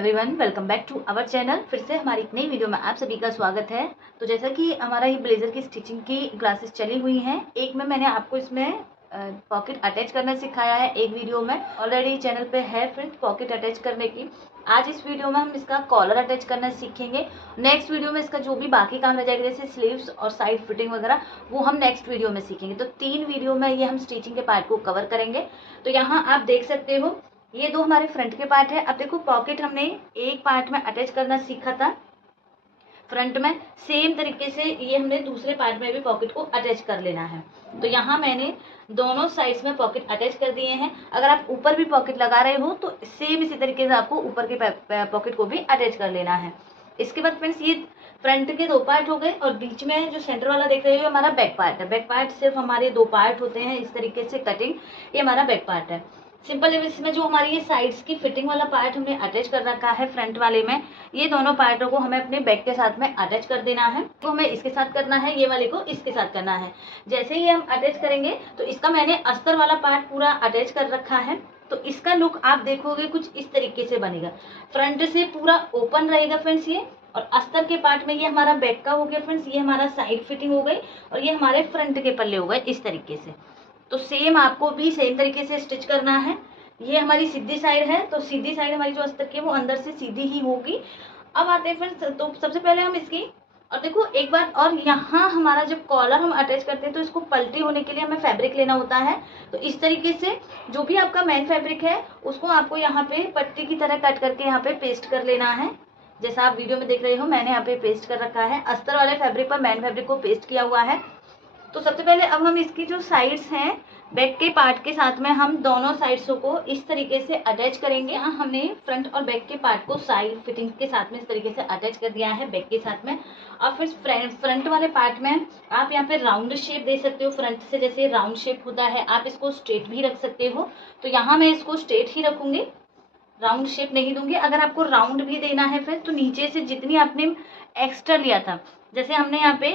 Everyone, welcome back to our channel. फिर से हमारी एक नई वीडियो में आप सभी का स्वागत है। तो जैसा कि हमारा ये ब्लेजर की स्टिचिंग की क्लासेस चली हुई हैं, एक में मैंने आपको इसमें पॉकेट अटैच करना सिखाया है, एक वीडियो में ऑलरेडी चैनल पे है फ्रेंड्स पॉकेट अटैच करने की। आज इस वीडियो में हम इसका कॉलर अटैच करना सीखेंगे। नेक्स्ट वीडियो में इसका जो भी बाकी काम रह जाएगा जैसे स्लीव्स और साइड फिटिंग वगैरह, वो हम नेक्स्ट वीडियो में सीखेंगे। तो 3 वीडियो में ये हम स्टिचिंग के पार्ट को कवर करेंगे। तो यहाँ आप देख सकते हो ये दो हमारे फ्रंट के पार्ट है। अब देखो पॉकेट हमने एक पार्ट में अटैच करना सीखा था फ्रंट में, सेम तरीके से ये हमने दूसरे पार्ट में भी पॉकेट को अटैच कर लेना है। तो यहाँ मैंने दोनों साइड्स में पॉकेट अटैच कर दिए हैं। अगर आप ऊपर भी पॉकेट लगा रहे हो तो सेम इसी तरीके से आपको ऊपर के पॉकेट को भी अटैच कर लेना है। इसके बाद फ्रेंड्स ये फ्रंट के 2 पार्ट हो गए और बीच में जो सेंटर वाला देख रहे हो हमारा बैक पार्ट है। बैक पार्ट सिर्फ हमारे 2 पार्ट होते हैं इस तरीके से कटिंग, ये हमारा बैक पार्ट है। सिंपल इसमें जो हमारी ये साइड्स की फिटिंग वाला पार्ट हमने अटैच कर रखा है फ्रंट वाले में, ये दोनों पार्टों को हमें अपने बैक के साथ में अटैच कर देना है। तो हमें इसके साथ करना है, ये वाले को इसके साथ करना है। जैसे ही हम अटैच करेंगे तो इसका मैंने अस्तर वाला पार्ट पूरा अटैच कर रखा है। तो इसका लुक आप देखोगे कुछ इस तरीके से बनेगा। फ्रंट से पूरा ओपन रहेगा फ्रेंड्स ये, और अस्तर के पार्ट में ये हमारा बैक का हो गया फ्रेंड्स, ये हमारा साइड फिटिंग हो गई और ये हमारे फ्रंट के पल्ले हो गए इस तरीके से। तो सेम आपको भी सेम तरीके से स्टिच करना है। ये हमारी सीधी साइड है, तो सीधी साइड हमारी जो अस्तर की है वो अंदर से सीधी ही होगी। अब आते हैं फ्रेंड्स, तो सबसे पहले हम इसकी, और देखो एक बात और, यहाँ हमारा जब कॉलर हम अटैच करते हैं तो इसको पलटी होने के लिए हमें फैब्रिक लेना होता है। तो इस तरीके से जो भी आपका मेन फैब्रिक है उसको आपको यहाँ पे पट्टी की तरह कट करके यहाँ पे पेस्ट कर लेना है। जैसा आप वीडियो में देख रहे हो मैंने यहाँ पे पेस्ट कर रखा है, अस्तर वाले फैब्रिक पर मेन फैब्रिक को पेस्ट किया हुआ है। तो सबसे पहले अब हम इसकी जो साइड्स हैं बैक के पार्ट के साथ में हम दोनों साइड्सों को इस तरीके से अटैच करेंगे। यहाँ हमने फ्रंट और बैक के पार्ट को साइड फिटिंग के साथ में इस तरीके से अटैच कर दिया है बैक के साथ में। और फिर फ्रंट वाले पार्ट में आप यहाँ पे राउंड शेप दे सकते हो, फ्रंट से जैसे राउंड शेप होता है आप इसको स्ट्रेट भी रख सकते हो। तो यहाँ मैं इसको स्ट्रेट ही रखूंगी, राउंड शेप नहीं दूंगी। अगर आपको राउंड भी देना है फिर तो नीचे से जितनी आपने एक्स्ट्रा लिया था, जैसे हमने यहाँ पे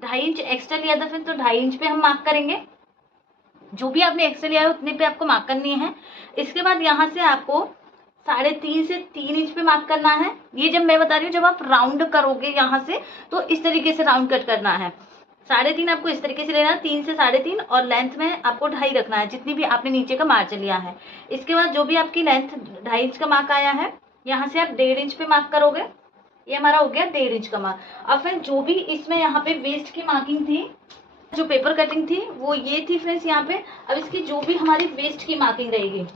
2.5 इंच एक्स्ट्रा लिया था फिर तो 2.5 इंच पे हम मार्क करेंगे। जो भी आपने एक्स्ट्रा लिया है उतने पे आपको मार्क करनी है। इसके बाद यहाँ से आपको 3.5 से 3 इंच पे मार्क करना है। ये जब मैं बता रही हूँ जब आप राउंड करोगे यहाँ से तो इस तरीके से राउंड कट करना है। 3.5 आपको इस तरीके से लेना है, 3 से 3.5, और लेंथ में आपको 2.5 रखना है जितनी भी आपने नीचे का मार्जिन लिया है। इसके बाद जो भी आपकी लेंथ 2.5 इंच का मार्क आया है यहाँ से आप 1.5 इंच पे मार्क करोगे। ये हमारा हो गया 1.5 इंच का मार्क। अब फिर जो भी इसमें यहाँ पे वेस्ट की मार्किंग थी, जो पेपर कटिंग थी वो ये थी फ्रेंड्स यहाँ पे। अब इसकी जो भी हमारी वेस्ट की मार्किंग रहेगी,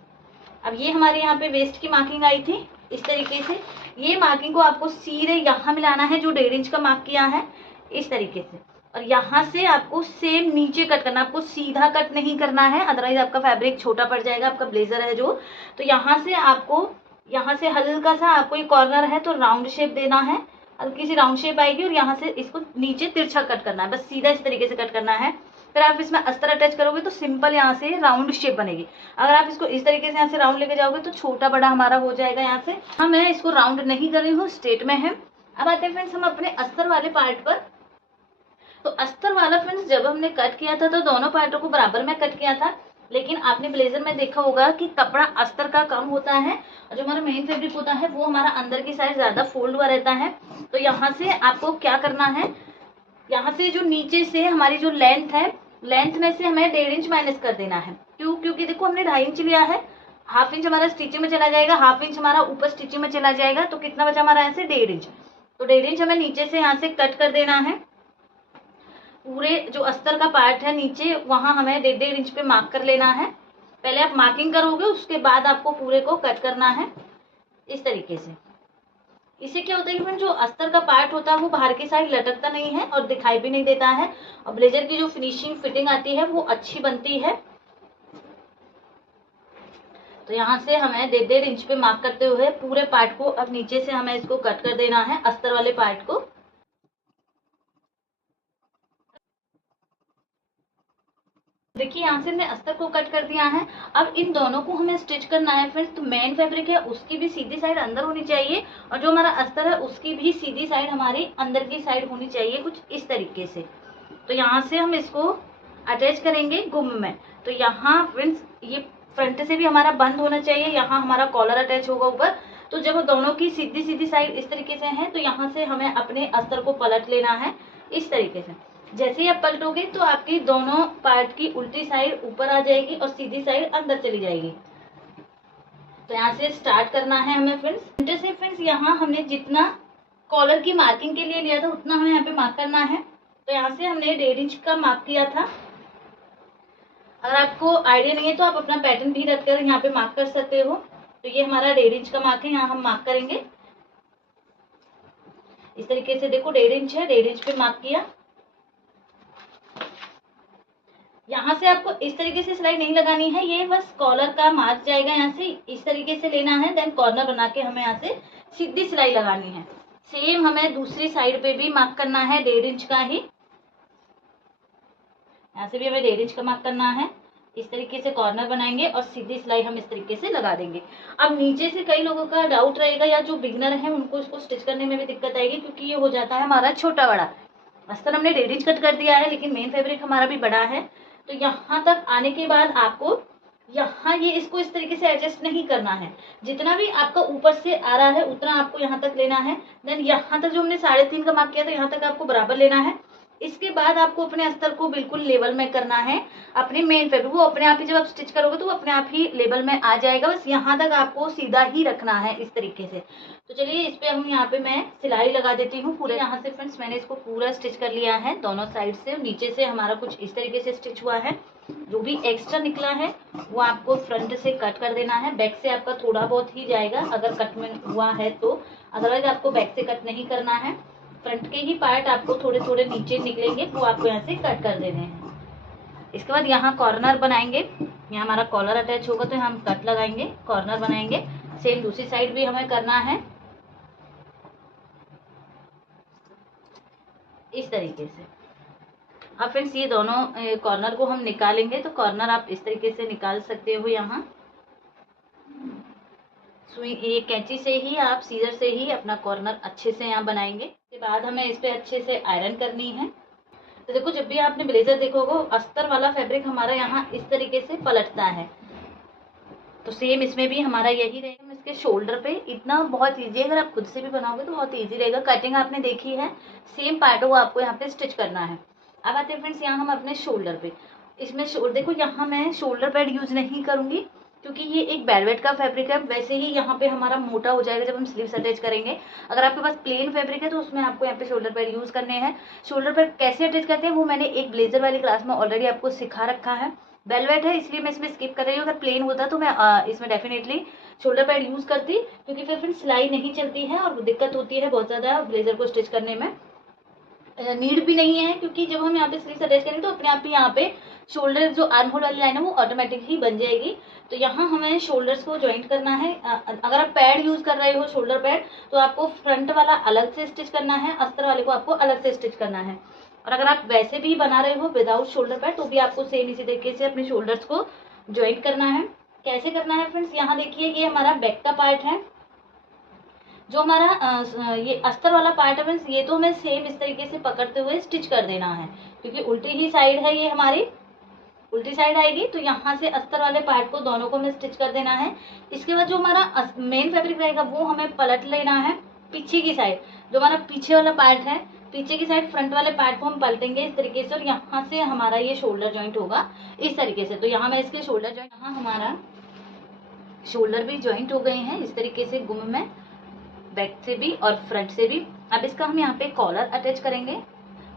अब ये हमारे यहाँ पे वेस्ट की मार्किंग आई थी इस तरीके से, ये मार्किंग को आपको सीधे यहाँ मिलाना है जो 1.5 इंच का मार्क किया है इस तरीके से। और यहाँ से आपको सेम नीचे कट करना, आपको सीधा कट नहीं करना है अदरवाइज आपका फैब्रिक छोटा पड़ जाएगा, आपका ब्लेजर है जो। तो यहाँ से आपको, यहाँ से हल्का सा आपको ये कॉर्नर है तो राउंड शेप देना है, हल्की सी राउंड शेप आएगी और यहाँ से इसको नीचे तिरछा कट करना है, बस सीधा इस तरीके से कट करना है। फिर आप इसमें अस्तर अटैच करोगे तो सिंपल यहाँ से राउंड शेप बनेगी। अगर आप इसको इस तरीके से यहाँ से राउंड लेके जाओगे तो छोटा बड़ा हमारा हो जाएगा यहाँ से। हाँ, मैं इसको राउंड नहीं कर रही हूँ, स्ट्रेट में है। अब आते हैं फ्रेंड्स हम अपने अस्तर वाले पार्ट पर। तो अस्तर वाला फ्रेंड्स जब हमने कट किया था तो दोनों पार्टों को बराबर में कट किया था, लेकिन आपने ब्लेजर में देखा होगा कि कपड़ा अस्तर का कम होता है और जो हमारा मेन फैब्रिक होता है वो हमारा अंदर की साइड ज्यादा फोल्ड हुआ रहता है। तो यहाँ से आपको क्या करना है, यहाँ से जो नीचे से हमारी जो लेंथ है, लेंथ में से हमें 1.5 इंच माइनस कर देना है। क्यों? क्योंकि देखो हमने 2.5 इंच लिया है, 1/2 इंच हमारा स्टिचिंग में चला जाएगा, 1/2 इंच हमारा ऊपर स्टिचिंग में चला जाएगा, तो कितना बचा हमारा यहाँ से 1.5 इंच। तो 1.5 इंच हमें नीचे से यहाँ से कट कर देना है। पूरे जो अस्तर का पार्ट है नीचे वहां हमें 1.5 इंच पे मार्क कर लेना है। पहले आप मार्किंग करोगे उसके बाद आपको पूरे को कट करना है इस तरीके से। इससे क्या होता है कि जो अस्तर का पार्ट होता है वो बाहर की साइड लटकता नहीं है और दिखाई भी नहीं देता है, और ब्लेजर की जो फिनिशिंग फिटिंग आती है वो अच्छी बनती है। तो यहाँ से हमें 1.5 इंच पे मार्क करते हुए पूरे पार्ट को अब नीचे से हमें इसको कट कर देना है, अस्तर वाले पार्ट को। देखिए यहाँ से हमने अस्तर को कट कर दिया है। अब इन दोनों को हमें स्टिच करना है फ्रेंड्स। तो मेन फैब्रिक है उसकी भी सीधी साइड अंदर होनी चाहिए और जो हमारा अस्तर है उसकी भी सीधी साइड हमारी अंदर की साइड होनी चाहिए, कुछ इस तरीके से। तो यहाँ से हम इसको अटैच करेंगे गुम में। तो यहाँ फ्रेंड्स ये फ्रंट से भी हमारा बंद होना चाहिए, यहाँ हमारा कॉलर अटैच होगा ऊपर। तो जब दोनों की सीधी सीधी साइड इस तरीके से है तो यहाँ से हमें अपने अस्तर को पलट लेना है इस तरीके से। जैसे ही आप पलटोगे तो आपकी दोनों पार्ट की उल्टी साइड ऊपर आ जाएगी और सीधी साइड अंदर चली जाएगी। तो यहाँ से स्टार्ट करना है हमें फ्रेंड्स। सेंटर से फ्रेंड्स यहाँ हमने जितना कॉलर की मार्किंग के लिए लिया था उतना हमें यहाँ पे मार्क करना है। तो यहाँ से हमने 1.5 इंच का मार्क किया था। अगर आपको आइडिया नहीं है तो आप अपना पैटर्न भी रखकर यहाँ पे मार्क कर सकते हो। तो ये हमारा 1.5 इंच का मार्क है, यहाँ हम मार्क करेंगे इस तरीके से। देखो 1.5 इंच है, 1.5 इंच पे मार्क किया। यहाँ से आपको इस तरीके से सिलाई नहीं लगानी है, ये बस कॉलर का मार्क जाएगा। यहाँ से इस तरीके से लेना है, देन कॉर्नर बना के हमें यहाँ से सीधी सिलाई लगानी है। सेम हमें दूसरी साइड पे भी मार्क करना है 1.5 इंच का ही। यहाँ से भी हमें 1.5 इंच का मार्क करना है। इस तरीके से कॉर्नर बनाएंगे और सीधी सिलाई हम इस तरीके से लगा देंगे। अब नीचे से कई लोगों का डाउट रहेगा या जो बिगनर है उनको इसको स्टिच करने में भी दिक्कत आएगी, क्योंकि ये हो जाता है हमारा छोटा बड़ा। अस्तर हमने 1.5 इंच कट कर दिया है, लेकिन मेन फैब्रिक हमारा भी बड़ा है। तो यहाँ तक आने के बाद आपको यहाँ ये इसको इस तरीके से एडजस्ट नहीं करना है। जितना भी आपका ऊपर से आ रहा है उतना आपको यहाँ तक लेना है। देन यहाँ तक जो हमने 3.5 का मार्क किया था यहाँ तक आपको बराबर लेना है। इसके बाद आपको अपने अस्तर को बिल्कुल लेवल में करना है। अपने मेन फैब्रिक वो अपने आप ही जब आप स्टिच करोगे तो वो अपने आप ही लेवल में आ जाएगा। बस यहाँ तक आपको सीधा ही रखना है इस तरीके से। तो चलिए इस पे हम यहाँ पे मैं सिलाई लगा देती हूँ पूरे। यहाँ से फ्रेंड्स मैंने इसको पूरा स्टिच कर लिया है दोनों साइड से। नीचे से हमारा कुछ इस तरीके से स्टिच हुआ है। जो भी एक्स्ट्रा निकला है वो आपको फ्रंट से कट कर देना है। बैक से आपका थोड़ा बहुत ही जाएगा अगर कट में हुआ है तो, अदरवाइज आपको बैक से कट नहीं करना है। फ्रंट के ही पार्ट आपको थोड़े थोड़े नीचे निकलेंगे, वो आपको यहाँ से कट कर देने हैं। इसके बाद यहाँ कॉर्नर बनाएंगे। यहाँ हमारा कॉलर अटैच होगा तो हम कट लगाएंगे, कॉर्नर बनाएंगे। सेम दूसरी साइड भी हमें करना है इस तरीके से। अब फ्रेंड्स ये दोनों कॉर्नर को हम निकालेंगे। तो कॉर्नर आप इस तरीके से निकाल सकते हो। यहाँ सुई ये कैंची से ही आप सीजर से ही अपना कॉर्नर अच्छे से यहाँ बनाएंगे। इसके बाद हमें इस पे अच्छे से आयरन करनी है। तो देखो जब भी आपने ब्लेजर देखोगे अस्तर वाला फैब्रिक हमारा यहाँ इस तरीके से पलटता है, तो सेम इसमें भी हमारा यही रहेगा। इसके शोल्डर पे इतना बहुत ईजी है, अगर आप खुद से भी बनाओगे तो बहुत ईजी रहेगा। कटिंग आपने देखी है, सेम पार्टों को आपको यहाँ पे स्टिच करना है। अब आते हैं फ्रेंड्स यहाँ हम अपने शोल्डर पे। इसमें देखो यहाँ मैं शोल्डर पैड यूज नहीं करूंगी क्योंकि ये एक वेलवेट का फैब्रिक है। वैसे ही यहाँ पे हमारा मोटा हो जाएगा जब हम स्लीव्स अटैच करेंगे। अगर आपके पास प्लेन फैब्रिक है तो उसमें आपको यहाँ पे शोल्डर पैड यूज करने हैं। शोल्डर पैड कैसे अटैच करते हैं वो मैंने एक ब्लेजर वाली क्लास में ऑलरेडी आपको सिखा रखा है। वेलवेट है इसलिए मैं इसमें स्किप कर रही हूँ। अगर प्लेन होता तो मैं इसमें डेफिनेटली शोल्डर पैड यूज करती, क्योंकि फिर सिलाई नहीं चलती है और दिक्कत होती है बहुत ज्यादा ब्लेजर को स्टिच करने में। नीड भी नहीं है क्योंकि जब हम यहाँ पे स्लीव्स अटैच करेंगे तो अपने आप ही यहाँ पे शोल्डर जो आर्म होल वाली लाइन है वो ऑटोमेटिक ही बन जाएगी। तो यहाँ हमें शोल्डर्स को ज्वाइंट करना है। अगर आप पैड यूज कर रहे हो शोल्डर पैड तो आपको फ्रंट वाला अलग से स्टिच करना है, अस्तर वाले को आपको अलग से स्टिच करना है। और अगर आप वैसे भी बना रहे हो विदाउट शोल्डर पैड तो भी आपको सेम इसी तरीके से अपने शोल्डर्स को ज्वाइंट करना है। कैसे करना है फ्रेंड्स, यहाँ देखिए ये हमारा बैक का पार्ट है। जो हमारा ये अस्तर वाला पार्ट है फ्रेंड्स, ये तो हमें सेम इस तरीके से पकड़ते हुए स्टिच कर देना है, क्योंकि उल्टी ही साइड है, ये हमारी उल्टी साइड आएगी। तो यहाँ से अस्तर वाले पार्ट को दोनों को हमें स्टिच कर देना है। इसके बाद जो हमारा मेन फैब्रिक रहेगा वो हमें पलट लेना है पीछे की साइड। जो हमारा पीछे वाला पार्ट है, पीछे की साइड फ्रंट वाले पार्ट को हम पलटेंगे इस तरीके से और यहाँ से हमारा ये शोल्डर जॉइंट होगा इस तरीके से। तो यहाँ मैं इसके शोल्डर जॉइंट, यहाँ हमारा शोल्डर भी ज्वाइंट हो गए हैं इस तरीके से गुम में, बैक से भी और फ्रंट से भी। अब इसका हम यहाँ पे कॉलर अटैच करेंगे।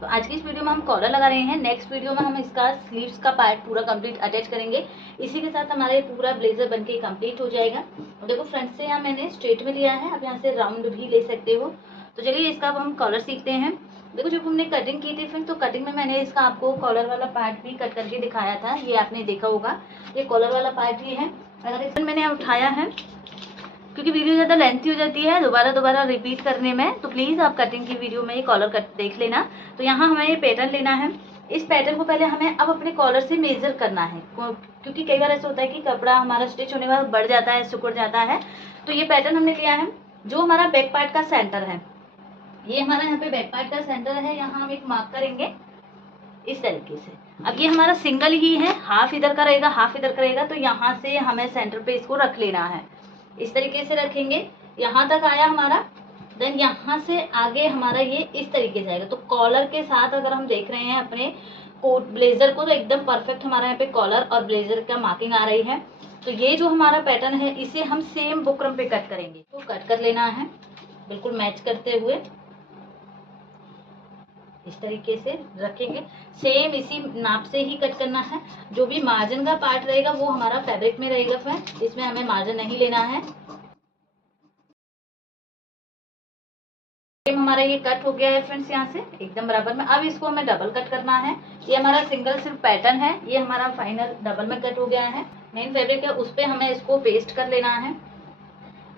तो आज की इस वीडियो में हम कॉलर लगा रहे हैं, नेक्स्ट वीडियो में हम इसका स्लीव्स का पार्ट पूरा कंप्लीट अटैच करेंगे। इसी के साथ हमारा ये पूरा ब्लेजर बनके कंप्लीट हो जाएगा। और देखो फ्रंट से यहाँ मैंने स्ट्रेट में लिया है, आप यहाँ से राउंड भी ले सकते हो। तो चलिए इसका अब हम कॉलर सीखते हैं। देखो जब हमने कटिंग की थी फिर तो कटिंग में मैंने इसका आपको कॉलर वाला पार्ट भी कट करके दिखाया था, ये आपने देखा होगा। ये कॉलर वाला पार्ट ही है। अगर इसमें मैंने उठाया है क्योंकि वीडियो ज़्यादा लेंथी हो जाती है दोबारा रिपीट करने में, तो प्लीज़ आप कटिंग की वीडियो में ये कॉलर कट देख लेना। तो यहाँ हमें ये पैटर्न लेना है। इस पैटर्न को पहले हमें अब अपने कॉलर से मेजर करना है, क्योंकि कई बार ऐसा होता है कि कपड़ा हमारा स्टिच होने के बाद बढ़ जाता है, सिकुड़ जाता है। तो ये पैटर्न हमने लिया है। जो हमारा बैक पार्ट का सेंटर है, ये हमारा यहाँ पे बैक पार्ट का सेंटर है, यहाँ हम एक मार्क करेंगे इस तरीके से। अब ये हमारा सिंगल ही है, हाफ इधर का रहेगा हाफ इधर का रहेगा। तो यहाँ से हमें सेंटर पे इसको रख लेना है, इस तरीके से रखेंगे। यहाँ तक आया हमारा। देन यहाँ से आगे हमारा ये इस तरीके से आएगा। तो कॉलर के साथ अगर हम देख रहे हैं अपने कोट ब्लेजर को, तो एकदम परफेक्ट हमारा यहाँ पे कॉलर और ब्लेजर का मार्किंग आ रही है। तो ये जो हमारा पैटर्न है इसे हम सेम बुकरम पे कट करेंगे। तो कट कर लेना है बिल्कुल मैच करते हुए, इस तरीके से रखेंगे। सेम इसी नाप से ही कट करना है। जो भी मार्जिन का पार्ट रहेगा वो हमारा फैब्रिक में रहेगा फ्रेंड, इसमें हमें मार्जिन नहीं लेना है। हमारा ये कट हो गया है फ्रेंड्स, यहाँ से एकदम बराबर में। अब इसको हमें डबल कट करना है। ये हमारा सिंगल सिर्फ पैटर्न है, ये हमारा फाइनल डबल में कट हो गया है। मेन फैब्रिक है उस पर हमें इसको पेस्ट कर लेना है।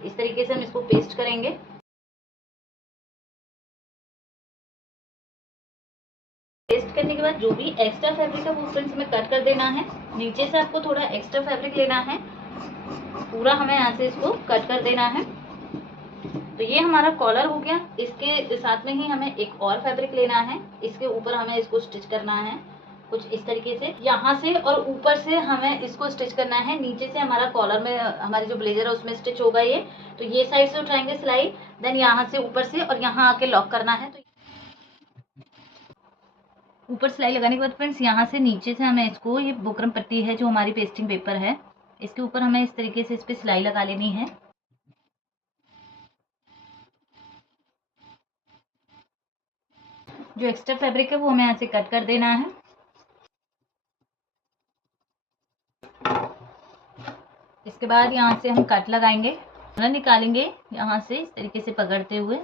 इस तरीके से हम इसको पेस्ट करेंगे। पेस्ट करने के बाद जो भी एक्स्ट्रा फैब्रिक है वो फ्रेंड्स हमें कट कर देना है। नीचे से आपको थोड़ा एक्स्ट्रा फैब्रिक लेना है, पूरा हमें यहाँ से इसको कट कर देना है। तो ये हमारा कॉलर हो गया। इसके साथ में ही हमें एक और फैब्रिक लेना है, इसके ऊपर हमें इसको स्टिच करना है कुछ इस तरीके से। यहाँ से और ऊपर से हमें इसको स्टिच करना है। नीचे से हमारा कॉलर में हमारी जो ब्लेजर है उसमें स्टिच होगा ये। तो ये साइड से उठाएंगे सिलाई, देन यहाँ से ऊपर से और यहाँ आके लॉक करना है। तो ऊपर सिलाई लगाने के बाद फ्रेंड्स यहाँ से नीचे से हमें इसको, ये बुकरम पट्टी है जो हमारी पेस्टिंग पेपर है, इसके ऊपर हमें इस तरीके से इस पर सिलाई लगा लेनी है। जो एक्स्ट्रा फैब्रिक है वो हमें यहाँ से कट कर देना है। इसके बाद यहाँ से हम कट लगाएंगे, निकालेंगे यहाँ से इस तरीके से पकड़ते हुए।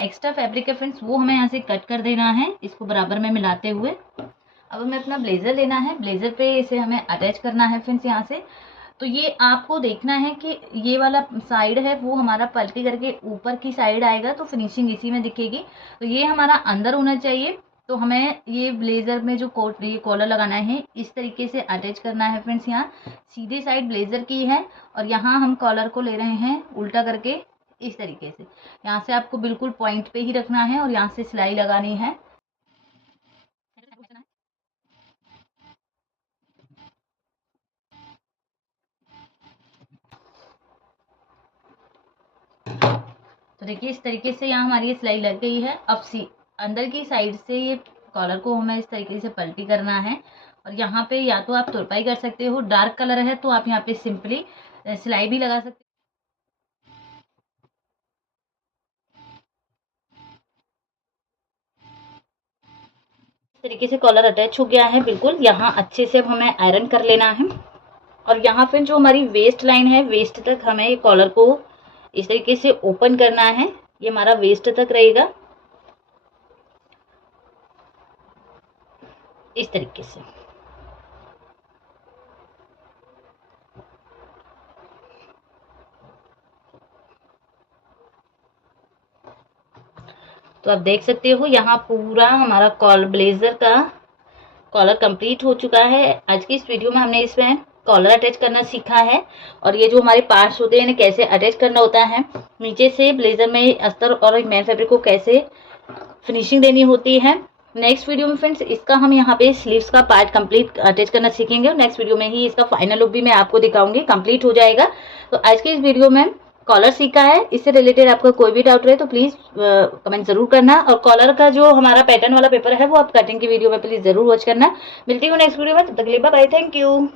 एक्स्ट्रा फैब्रिक है फ्रेंड्स वो हमें यहाँ से कट कर देना है, इसको बराबर में मिलाते हुए। अब हमें अपना ब्लेजर लेना है, ब्लेजर पे इसे हमें अटैच करना है फ्रेंड्स यहाँ से। तो ये आपको देखना है कि ये वाला साइड है वो हमारा पलटी करके ऊपर की साइड आएगा, तो फिनिशिंग इसी में दिखेगी। तो ये हमारा अंदर होना चाहिए। तो हमें ये ब्लेजर में जो कोट, ये कॉलर लगाना है, इस तरीके से अटैच करना है फ्रेंड्स। यहाँ सीधी साइड ब्लेजर की है और यहाँ हम कॉलर को ले रहे हैं उल्टा करके इस तरीके से। यहाँ से आपको बिल्कुल पॉइंट पे ही रखना है और यहाँ से सिलाई लगानी है। तो देखिए इस तरीके से यहाँ हमारी ये सिलाई लग गई है। अब अंदर की साइड से ये कॉलर को हमें इस तरीके से पलटी करना है। और यहाँ पे या तो आप तुरपाई कर सकते हो, डार्क कलर है तो आप यहाँ पे सिंपली सिलाई भी लगा सकते हो। इस तरीके से कॉलर अटैच हो गया है बिल्कुल। यहाँ अच्छे से अब हमें आयरन कर लेना है। और यहाँ पे जो हमारी वेस्ट लाइन है, वेस्ट तक हमें ये कॉलर को इस तरीके से ओपन करना है। ये हमारा वेस्ट तक रहेगा इस तरीके से। तो आप देख सकते हो यहाँ पूरा हमारा ब्लेजर का कॉलर कंप्लीट हो चुका है। आज की इस वीडियो में हमने इसमें कॉलर अटैच करना सीखा है और ये जो हमारे पार्ट्स होते हैं कैसे अटैच करना होता है, नीचे से ब्लेजर में अस्तर और मेन फैब्रिक को कैसे फिनिशिंग देनी होती है। नेक्स्ट वीडियो में फ्रेंड्स इसका हम यहाँ पे स्लीव्स का पार्ट कंप्लीट अटैच करना सीखेंगे और नेक्स्ट वीडियो में ही इसका फाइनल लुक भी मैं आपको दिखाऊंगी, कंप्लीट हो जाएगा। तो आज की इस वीडियो में कॉलर सीखा है, इससे रिलेटेड आपका कोई भी डाउट रहे तो प्लीज कमेंट जरूर करना। और कॉलर का जो हमारा पैटर्न वाला पेपर है वो आप कटिंग की वीडियो में प्लीज जरूर वॉच करना। मिलती हूँ नेक्स्ट वीडियो में, तब तक के लिए बाय बाय, थैंक यू।